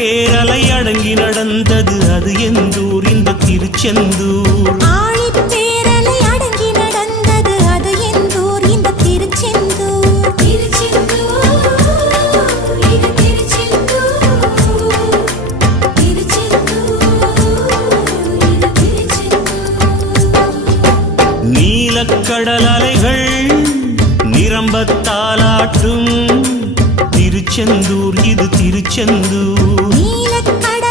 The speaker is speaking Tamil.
பேரலை அடங்கி நடந்தது அது எந்தூர் இந்த திருச்செந்தூர். ஆழிப்பேரலை அடங்கி நடந்தது அது எந்தூர் இந்த திருச்செந்தூர். திருச்செந்தூர் இது திருச்செந்தூர். திருச்செந்தூர் இது திருச்செந்தூர். நீலக்கடல் அலைகள் நிரம்பத்தாலாட்டும் திருச்செந்தூர் இது திருச்செந்தூர். நீலக்கடல்